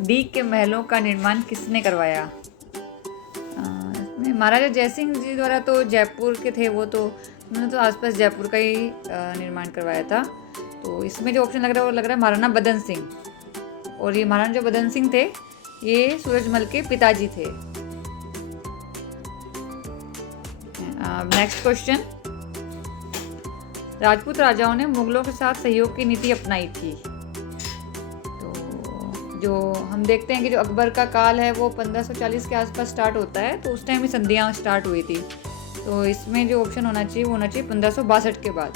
D के महलों का निर्माण किसने करवाया? इसमें महाराजा जयसिंह जी द्वारा तो जयपुर के थे, वो तो उन्होंने तो आसपास जयपुर का ही निर्माण करवाया था। तो इसमें जो ऑप्शन लग रहा है वो लग रहा है महाराणा बदन सिंह। और ये महाराणा जो बदन सिंह थे ये सूरजमल के पिताजी थे। नेक्स्ट क्वेश्चन, राजपूत राजाओं ने मुगलों के साथ सहयोग की नीति अपनाई थी। तो जो हम देखते हैं कि जो अकबर का काल है वो 1540 के आसपास स्टार्ट होता है, तो उस टाइम ही संधियाँ स्टार्ट हुई थी। तो इसमें जो ऑप्शन होना चाहिए वो होना चाहिए 1562 के बाद।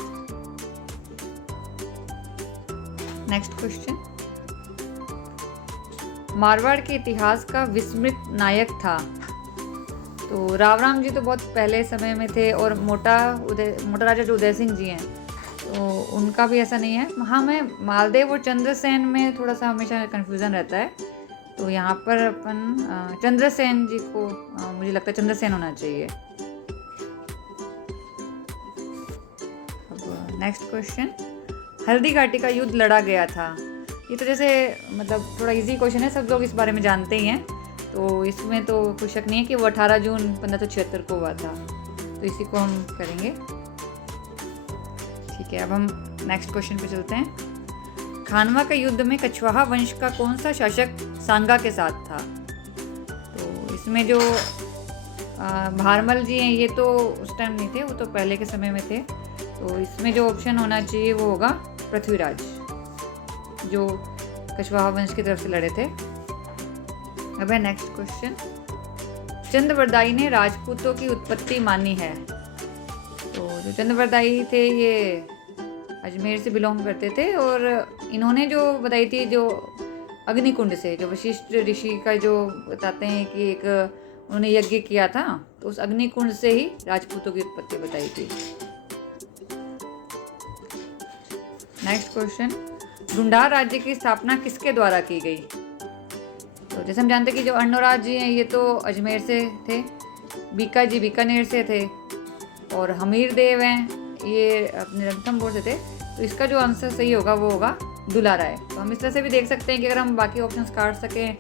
नेक्स्ट क्वेश्चन, मारवाड़ के इतिहास का विस्मृत नायक था। तो रावराम जी तो बहुत पहले समय में थे, और मोटा राजा जो उदय सिंह जी हैं तो उनका भी ऐसा नहीं है। हाँ, मैं मालदेव और चंद्रसेन में थोड़ा सा हमेशा कन्फ्यूज़न रहता है, तो यहाँ पर अपन चंद्रसेन जी को मुझे लगता है चंद्रसेन होना चाहिए। अब नेक्स्ट क्वेश्चन, हल्दी घाटी का युद्ध लड़ा गया था। ये तो जैसे मतलब थोड़ा इजी क्वेश्चन है, सब लोग इस बारे में जानते ही हैं, तो इसमें तो कोई शक नहीं है कि वो 18 जून 1576 को हुआ था। तो इसी को हम करेंगे। ठीक है, अब हम नेक्स्ट क्वेश्चन पे चलते हैं। खानवा के युद्ध में कछवाहा वंश का कौन सा शासक सांगा के साथ था? तो इसमें जो भारमल जी हैं ये तो उस टाइम नहीं थे, वो तो पहले के समय में थे। तो इसमें जो ऑप्शन होना चाहिए वो होगा पृथ्वीराज, जो कछवाहा वंश की तरफ से लड़े थे। अब है नेक्स्ट क्वेश्चन, चंद्रवरदाई ने राजपूतों की उत्पत्ति मानी है। तो जो चंद्रवरदाई थे ये अजमेर से बिलोंग करते थे, और इन्होंने जो बताई थी जो अग्निकुंड से, जो वशिष्ठ ऋषि का जो बताते हैं कि एक उन्होंने यज्ञ किया था, तो उस अग्निकुंड से ही राजपूतों की उत्पत्ति बताई थी। नेक्स्ट क्वेश्चन, ढूंढार राज्य की स्थापना किसके द्वारा की गई? तो जैसे हम जानते हैं कि जो अर्णोराज जी हैं ये तो अजमेर से थे, बीका जी बीकानेर से थे, और हमीर देव हैं ये अपने रणथंभौर से थे। तो इसका जो आंसर सही होगा वो होगा दुलाराय। तो हम इस तरह से भी देख सकते हैं कि अगर हम बाकी ऑप्शंस काट सकें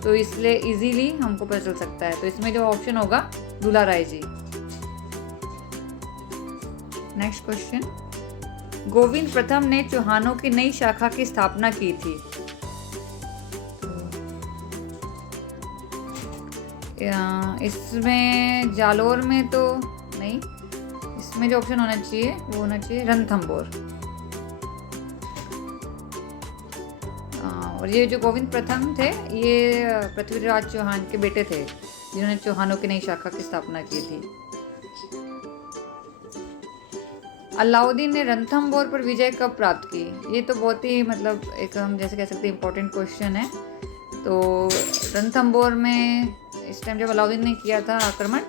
तो इसलिए इजीली हमको पता चल सकता है। तो इसमें जो ऑप्शन होगा दुलाराय जी। नेक्स्ट क्वेश्चन, गोविंद प्रथम ने चौहानों की नई शाखा की स्थापना की थी। इसमें जालोर में तो नहीं, इसमें जो ऑप्शन होना चाहिए वो होना चाहिए रणथंभौर। और ये जो गोविंद प्रथम थे ये पृथ्वीराज चौहान के बेटे थे, जिन्होंने चौहानों की नई शाखा की स्थापना की थी। अलाउद्दीन ने रणथंभौर पर विजय कब प्राप्त की? ये तो बहुत ही मतलब एक हम जैसे कह सकते हैं इम्पोर्टेंट क्वेश्चन है। तो रणथंभौर में इस टाइम जब अलाउद्दीन ने किया था आक्रमण,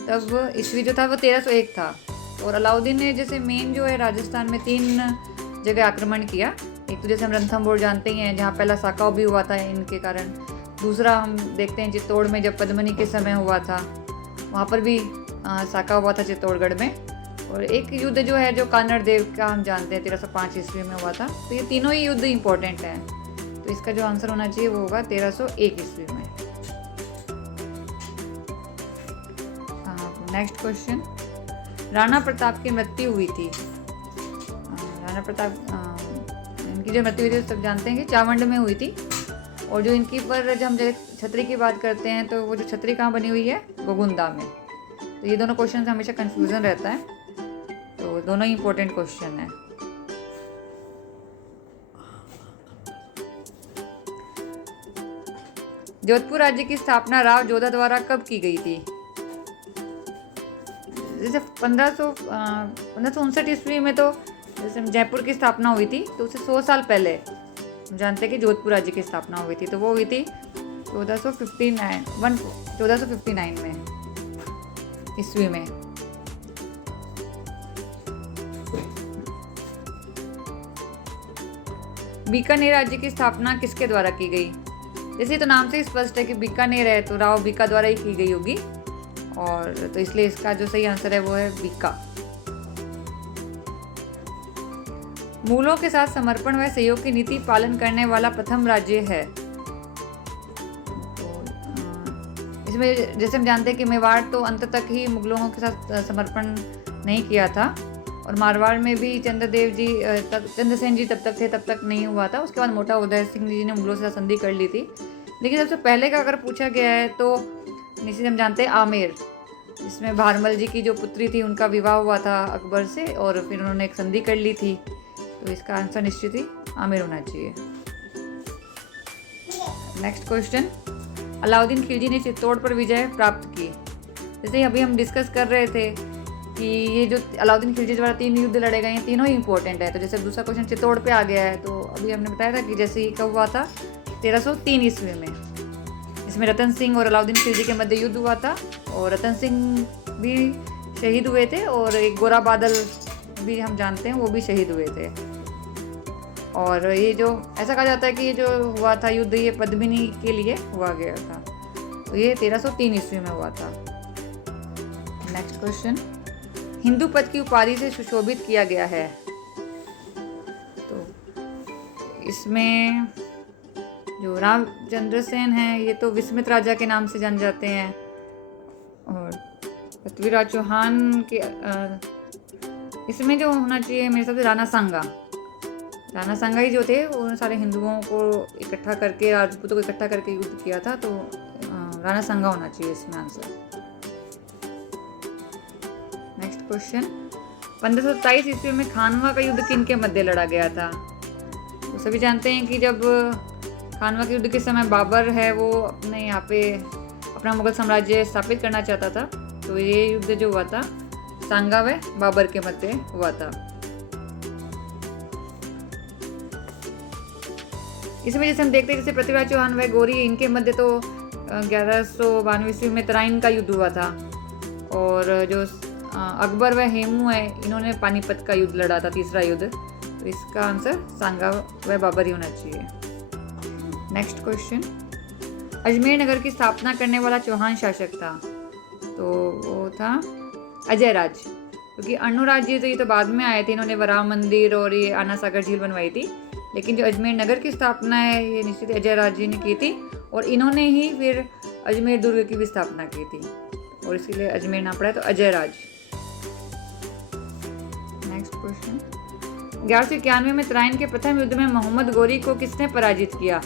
तब ईस्वी जो था वो 1301 था। और अलाउद्दीन ने जैसे मेन जो है राजस्थान में 3 जगह आक्रमण किया। एक तो जैसे हम रणथंभौर जानते ही हैं जहाँ पहला साकाव भी हुआ था इनके कारण। दूसरा हम देखते हैं चित्तौड़ में जब पद्मनी के समय हुआ था, वहाँ पर भी साकाव हुआ था चित्तौड़गढ़ में। और एक युद्ध जो है जो कान्हड़ देव का हम जानते हैं 1305 ईस्वी में हुआ था। तो ये तीनों ही युद्ध इंपॉर्टेंट हैं, तो इसका जो आंसर होना चाहिए वो होगा 1301 ईस्वी में। नेक्स्ट क्वेश्चन, राणा प्रताप की मृत्यु हुई थी। राणा प्रताप इनकी जो मृत्यु हुई थी सब जानते हैं कि चावंड में हुई थी। और जो इनकी पर जब हम छतरी की बात करते हैं तो वो जो छतरी कहाँ बनी हुई है, गोगुंदा में। तो ये दोनों क्वेश्चन से हमेशा कंफ्यूजन रहता है, तो दोनों ही इंपॉर्टेंट क्वेश्चन है। जोधपुर राज्य की स्थापना राव जोधा द्वारा कब की गई थी? जैसे 1559 ईस्वी में तो जैसे जयपुर की स्थापना हुई थी, तो उससे 100 साल पहले हम जानते हैं कि जोधपुर राज्य की स्थापना हुई थी। तो वो हुई थी 1459 में ईस्वी में। बीकानेर राज्य की स्थापना किसके द्वारा की गई? जैसे तो नाम से ही स्पष्ट है कि बीकानेर है, तो राव बीका द्वारा ही की गई होगी, और तो इसलिए इसका जो सही आंसर है वो है बीका। मूलों के साथ समर्पण व सहयोग की नीति पालन करने वाला प्रथम राज्य है। इसमें जैसे हम जानते हैं कि मेवाड़ तो अंत तक ही मुगलों के साथ समर्पण नहीं किया था, और मारवाड़ में भी चंद्रसेन जी तब तक नहीं हुआ था। उसके बाद मोटा उदय सिंह जी ने मुगलों से संधि कर ली थी। लेकिन सबसे पहले का अगर पूछा गया है तो निश्चित हम जानते हैं आमेर, जिसमें भारमल जी की जो पुत्री थी उनका विवाह हुआ था अकबर से, और फिर उन्होंने एक संधि कर ली थी। तो इसका आंसर निश्चित ही आमेर होना चाहिए। नेक्स्ट क्वेश्चन, अलाउद्दीन खिलजी ने चित्तौड़ पर विजय प्राप्त की। जैसे अभी हम डिस्कस कर रहे थे कि ये जो अलाउद्दीन खिलजी द्वारा 3 युद्ध लड़े गए हैं, तीनों ही इंपॉर्टेंट है। तो जैसे दूसरा क्वेश्चन चित्तौड़ पे आ गया है, तो अभी हमने बताया था कि जैसे ये कब हुआ था, 1303 ईस्वी में, इसमें रतन सिंह और अलाउद्दीन खिलजी के मध्य युद्ध हुआ था, और रतन सिंह भी शहीद हुए थे, और एक गोरा बादल भी हम जानते हैं वो भी शहीद हुए थे। और ये जो ऐसा कहा जाता है कि ये जो हुआ था युद्ध, ये पद्मिनी के लिए हुआ गया था। तो ये 1303 ईस्वी में हुआ था। नेक्स्ट क्वेश्चन, हिंदू पद की उपाधि से सुशोभित किया गया है। तो इसमें जो रामचंद्र सेन हैं, ये तो विस्मित राजा के नाम से जान जाते हैं, और पृथ्वीराज चौहान के इसमें जो होना चाहिए मेरे हिसाब से राणा सांगा ही जो थे, वो सारे हिंदुओं को इकट्ठा करके, राजपूतों को इकट्ठा करके युद्ध किया था। तो राणा सांगा होना चाहिए इसमें आंसर। नेक्स्ट क्वेश्चन, 1527 ईस्वी में खानवा का युद्ध किन के मध्य लड़ा गया था। तो सभी जानते हैं कि जब खानवा के युद्ध के समय बाबर है वो अपने यहाँ पे अपना मुगल साम्राज्य स्थापित करना चाहता था। तो ये युद्ध जो हुआ था सांगा व बाबर के मध्य हुआ था। इसमें जैसे हम देखते हैं, जैसे पृथ्वीराज चौहान व गौरी, इनके मध्य तो 1192 ईस्वी में तराइन का युद्ध हुआ था, और जो अकबर व हेमू है, इन्होंने पानीपत का युद्ध लड़ा था, तीसरा युद्ध। तो इसका आंसर सांगा व बाबर ही होना चाहिए। नेक्स्ट क्वेश्चन, अजमेर नगर की स्थापना करने वाला चौहान शासक था। तो वो था अजय राज, क्योंकि अर्णोराज जी तो ये तो बाद में आए थे, इन्होंने वराह मंदिर और ये आना सागर झील बनवाई थी। लेकिन जो अजमेर नगर की स्थापना है, ये निश्चित अजय राज जी ने की थी, और इन्होंने ही फिर अजमेर दुर्ग की भी स्थापना की थी, और इसलिए अजमेर नाम पड़ा है। तो अजय राज। नेक्स्ट क्वेश्चन, 1191 में तराइन के प्रथम युद्ध में मोहम्मद गोरी को किसने पराजित किया।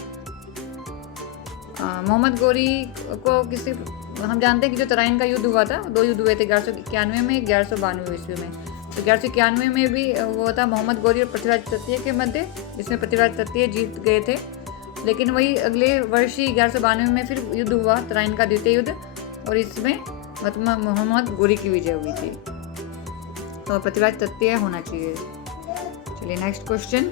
मोहम्मद गोरी को किसी, हम जानते हैं कि जो तराइन का युद्ध हुआ था, 2 युद्ध हुए थे, 1191 में, 1192 ईस्वी में। तो 1191 में भी वो था मोहम्मद गोरी और पृथ्वीराज तृतीय के मध्य, जिसमें पृथ्वीराज तृतीय जीत गए थे। लेकिन वही अगले वर्ष ही 1192 में फिर युद्ध हुआ, तराइन का द्वितीय युद्ध, और इसमें मोहम्मद गोरी की विजय हुई थी। तो पृथ्वीराज तृतीय होना चाहिए। चलिए नेक्स्ट क्वेश्चन,